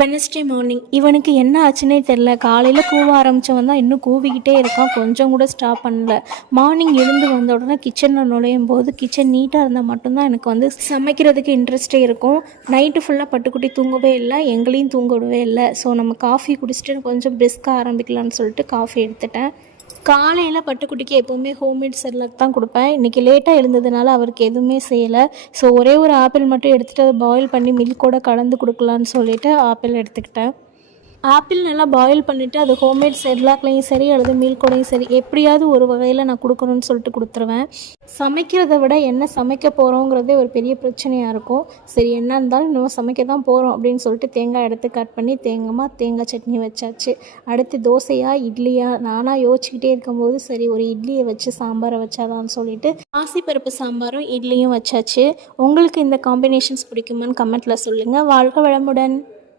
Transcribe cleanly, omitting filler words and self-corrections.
Wednesday morning இவனுக்கு என்ன ஆச்சுன்னே தெரில. காலையில் கூவ ஆரம்பித்தவன் தான் இன்னும் கூவிக்கிட்டே இருக்கான், கொஞ்சம் கூட ஸ்டாப் பண்ணல. மார்னிங் எழுந்து வந்த உடனே கிச்சனில் நுழையும் போது கிச்சன் நீட்டாக இருந்தால் மட்டும்தான் எனக்கு வந்து சமைக்கிறதுக்கு இன்ட்ரெஸ்ட்டே இருக்கும். நைட்டு ஃபுல்லாக பட்டுக்குட்டி தூங்கவே இல்லை, எங்களையும் தூங்க விடவே இல்லை. ஸோ நம்ம காஃபி குடிச்சிட்டு கொஞ்சம் பிரிஸ்காக ஆரம்பிக்கலான்னு சொல்லிட்டு காஃபி எடுத்துட்டேன். காலையில் பட்டுக்குட்டிக்கு எப்போவுமே ஹோம்மேட் செர்லாக் தான் கொடுப்பேன். இன்றைக்கி லேட்டாக எழுந்ததுனால அவருக்கு எதுவுமே செய்யலை. ஸோ ஒரே ஒரு ஆப்பிள் மட்டும் எடுத்துகிட்டு அதை பாயில் பண்ணி மில்கோட கலந்து கொடுக்கலான்னு சொல்லிவிட்டு ஆப்பிள் எடுத்துக்கிட்டேன். ஆப்பிள் நல்லா பாயில் பண்ணிவிட்டு அது ஹோம்மேட் செர்லாக்லேயும் சரி அல்லது மில்கோடையும் சரி எப்படியாவது ஒரு வகையில் நான் கொடுக்கணும்னு சொல்லிட்டு கொடுத்துருவேன். சமைக்கிறத விட என்ன சமைக்க போகிறோங்கிறதே ஒரு பெரிய பிரச்சனையாக இருக்கும். சரி என்ன இருந்தாலும் நம்ம சமைக்க தான் போகிறோம் அப்படின்னு சொல்லிட்டு தேங்காய் எடுத்து கட் பண்ணி தேங்காய் சட்னி வச்சாச்சு. அடுத்து தோசையா இட்லியா நானாக யோசிச்சுக்கிட்டே இருக்கும்போது சரி ஒரு இட்லியை வச்சு சாம்பாரை வச்சாதான்னு சொல்லிட்டு பாசிப்பருப்பு சாம்பாரும் இட்லியும் வச்சாச்சு. உங்களுக்கு இந்த காம்பினேஷன்ஸ் பிடிக்குமான்னு கமெண்ட்டில் சொல்லுங்கள். வாழ்க வளமுடன்.